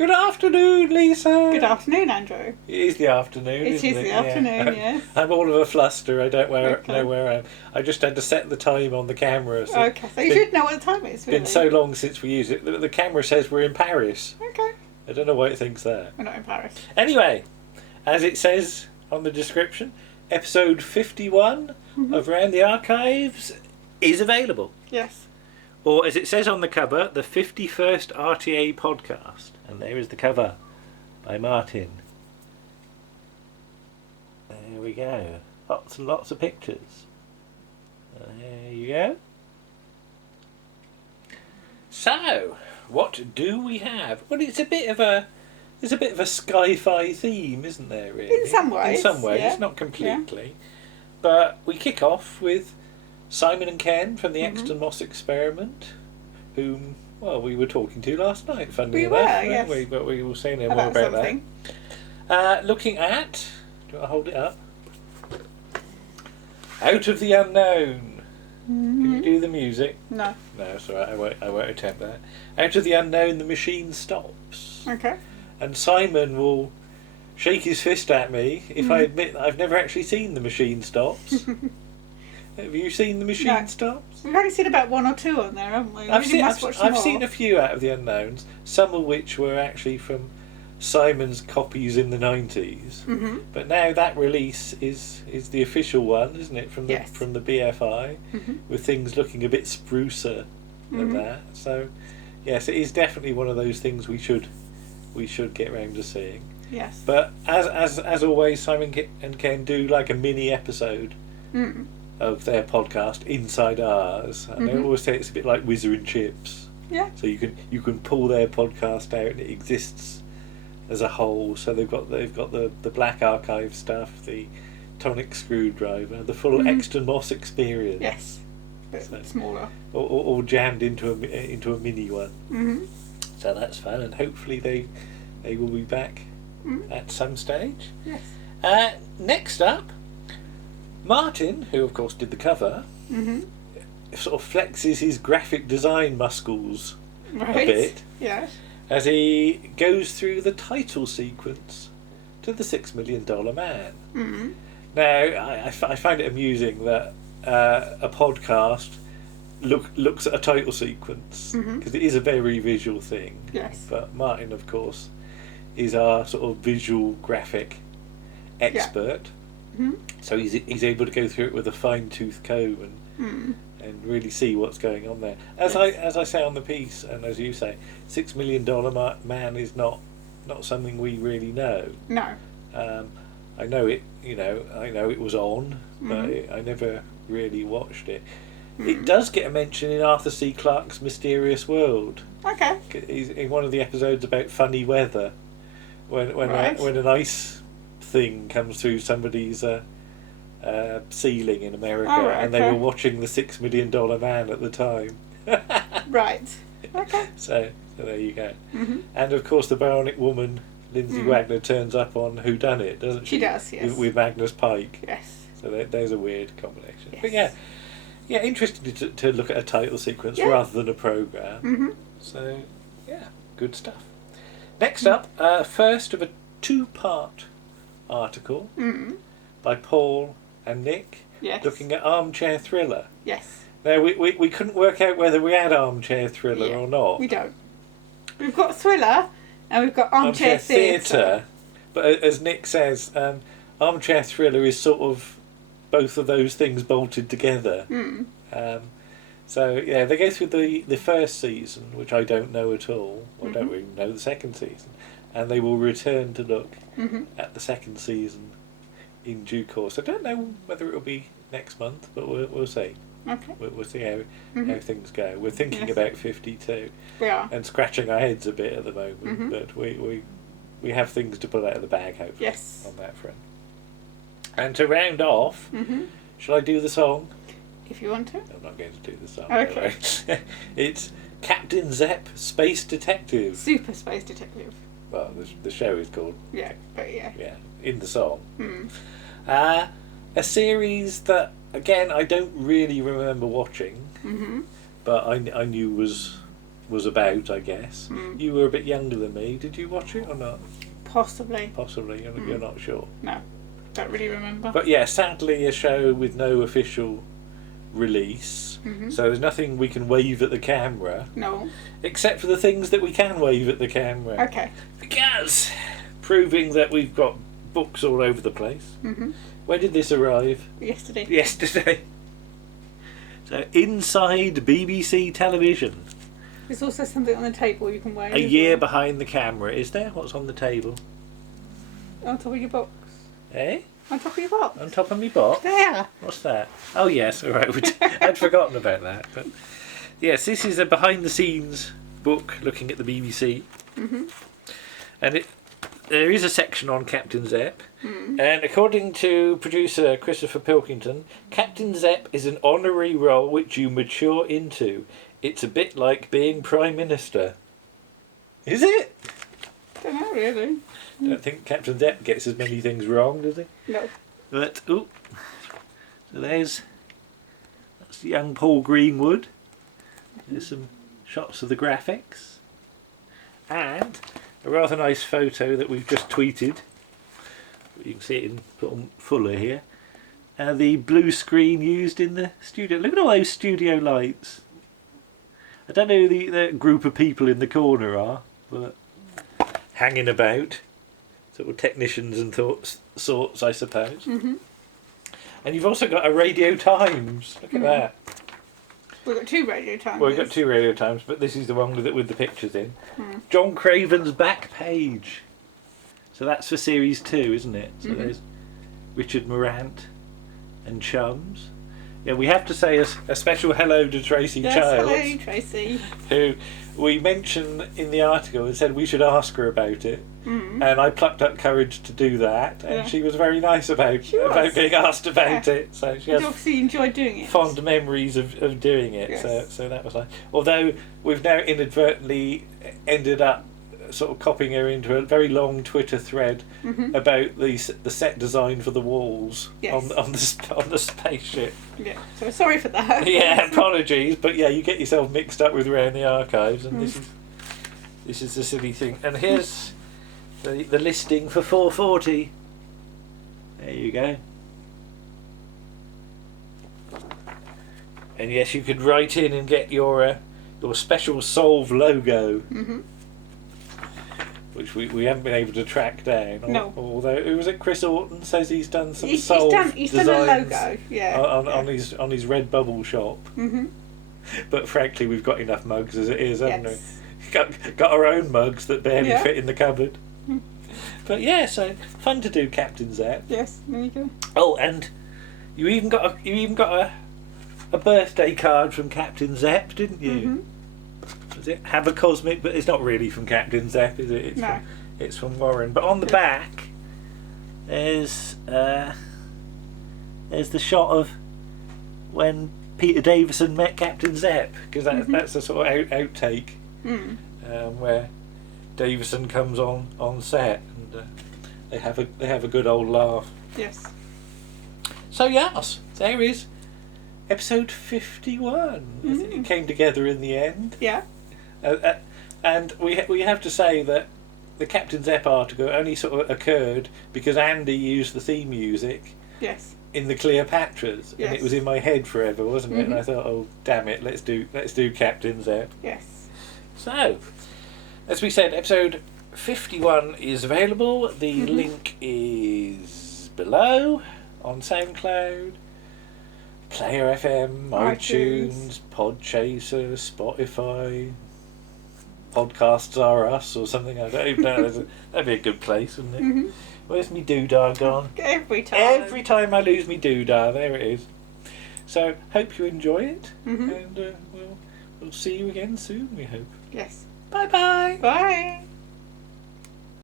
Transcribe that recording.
Good afternoon, Lisa. Good afternoon, Andrew. It is the afternoon, It isn't is it? the afternoon, yes. I'm all of a fluster. I don't Okay. know where I am. I just had to set the time on the camera. So Okay, so you should know what the time is, it's really. been so long since we used it. The camera says we're in Paris. Okay. I don't know why it thinks that. We're not in Paris. Anyway, as it says on the description, episode 51 of Around the Archives is available. Yes. Or as it says on the cover, the 51st RTA podcast. And there is the cover by Martin. There we go. Lots and lots of pictures. There you go. So, what do we have? Well, it's a bit of a sci-fi theme, isn't there, really? In some ways. In some ways, yeah. not completely. Yeah. But we kick off with Simon and Ken from the ExtonMoss Experiment, whom, well, we were talking to last night, funnily enough, yes. we? But we will say no more about something. that. Looking at, do you want to hold it up? Out of the Unknown. Can you do the music? No. No, it's all right, I won't attempt that. Out of the Unknown, the machine stops. Okay. And Simon will shake his fist at me if I admit that I've never actually seen the machine stops. Have you seen the machine stops? We've only seen about one or two on there, haven't we? I've seen a few Out of the Unknowns, some of which were actually from Simon's copies in the 90s. But now that release is the official one, isn't it, from the BFI, with things looking a bit sprucer than that. So, yes, it is definitely one of those things we should get round to seeing. Yes. But as always, Simon and Ken do like a mini episode of their podcast inside ours, and they always say it's a bit like Whizzer and Chips. Yeah. So you can pull their podcast out and it exists as a whole. So they've got the Black Archive stuff, the Tonic Screwdriver, the full ExtonMoss Experience. Yes. Bit smaller. All jammed into a mini one. So that's fun, and hopefully they will be back at some stage. Yes. Next up, Martin, who of course did the cover, sort of flexes his graphic design muscles a bit. Yes. As he goes through the title sequence to the $6 Million Man. Now, I find it amusing that a podcast looks at a title sequence, because it is a very visual thing. Yes. But Martin, of course, is our sort of visual graphic expert. So he's able to go through it with a fine-tooth comb and really see what's going on there. As I say on the piece, and as you say, $6 Million Man is not something we really know. No. I know it. I know it was on, but I never really watched it. It does get a mention in Arthur C. Clarke's Mysterious World. Okay. He's in one of the episodes about funny weather, when an ice thing comes through somebody's ceiling in America, and they were watching the $6 Million Man at the time. Right. Okay. So there you go. And of course, the Bionic Woman, Lindsay Wagner, turns up on Who Done It, doesn't she? She does. Yes. With Magnus Pike. Yes. So there's a weird combination. Yes. But yeah, interesting to look at a title sequence rather than a program. So yeah, good stuff. Next up, first of a two-part article by Paul and Nick, looking at Armchair Thriller. Yes. Now we couldn't work out whether we had Armchair Thriller or not. We don't. We've got Thriller and we've got Armchair Theatre. But as Nick says, Armchair Thriller is sort of both of those things bolted together. So yeah, they go through the first season, which I don't know at all. I don't even know the second season, and they will return to look at the second season in due course. I don't know whether it will be next month, but we'll see. Okay. We'll see how things go. We're thinking about 52. We are. And scratching our heads a bit at the moment, but we have things to pull out of the bag, hopefully, on that front. And to round off, shall I do the song? If you want to. I'm not going to do the song. Okay. Anyway. It's Captain Zep, Space Detective. Super Space Detective. Well, the show is called... Yeah, but yeah. Yeah, in the song. A series that, again, I don't really remember watching, but I knew was was about, I guess. You were a bit younger than me. Did you watch it or not? Possibly. Possibly. You're not sure. No, don't really remember. But yeah, sadly a show with no official release. So there's nothing we can wave at the camera. No. Except for the things that we can wave at the camera. Okay. Because proving that we've got books all over the place. When did this arrive? Yesterday. Yesterday. So inside BBC television. There's also something on the table you can wave. A year behind the camera, is there? What's on the table? On top of your box. Eh? On top of your box. On top of my box? There. What's that? Oh yes, all right. I'd forgotten about that. But yes, this is a behind the scenes book looking at the BBC. And there is a section on Captain Zep. And according to producer Christopher Pilkington, Captain Zep is an honorary role which you mature into. It's a bit like being Prime Minister. Is it? Don't know, really. I don't think Captain Zep gets as many things wrong, does he? No. But, so that's young Paul Greenwood. There's some shots of the graphics. And a rather nice photo that we've just tweeted. You can see it put on fuller here. The blue screen used in the studio. Look at all those studio lights. I don't know who the group of people in the corner are, but hanging about. Sort of technicians and sorts, I suppose. And you've also got a Radio Times. Look at that. We've got 2 Radio Times. Well, we've got 2 Radio Times, but this is the one with the pictures in. John Craven's Back Page. So that's for series 2, isn't it? So there's Richard Morant and Chums. Yeah, we have to say a special hello to Tracy Childs. Hello, Tracy. Who we mentioned in the article and said we should ask her about it. And I plucked up courage to do that, and she was very nice about being asked about it. So she has obviously enjoyed doing it. Fond memories of doing it. Yes. So that was nice. Although we've now inadvertently ended up sort of copying her into a very long Twitter thread about the set design for the walls on the spaceship. Yeah, so sorry for that. Yeah, apologies, but yeah, you get yourself mixed up with around the archives, and this is the silly thing. And here's the listing for 440. There you go. And yes, you could write in and get your special Solve logo. Which we haven't been able to track down. No. Although, who was it? Chris Orton says he's done some he's Solve done designs a logo, on his Redbubble shop. But frankly, we've got enough mugs as it is, haven't we? Got our own mugs that barely fit in the cupboard. But yeah, so fun to do, Captain Zep. Yes, there you go. Oh, and you even got a birthday card from Captain Zep, didn't you? Is it Have a Cosmic? But it's not really from Captain Zep, is it? It's from Warren. But on the back, there's the shot of when Peter Davison met Captain Zep, because that's a sort of outtake where Davison comes on set and they have a good old laugh. Yes. So yes, there is episode 51. I think it came together in the end. Yeah. And we have to say that the Captain Zep article only sort of occurred because Andy used the theme music. Yes. In the Cleopatras, and it was in my head forever, wasn't it? And I thought, oh damn it, let's do Captain Zep. Yes. So, as we said, episode 51 is available. The link is below on SoundCloud, Player FM, iTunes, Podchaser, Spotify, Podcasts Are Us, or something. I don't even know. That'd be a good place, wouldn't it? Where's me doodah gone? Every time. Every time I lose me doodah, there it is. So, hope you enjoy it, and we'll see you again soon, we hope. Yes. Bye-bye. Bye.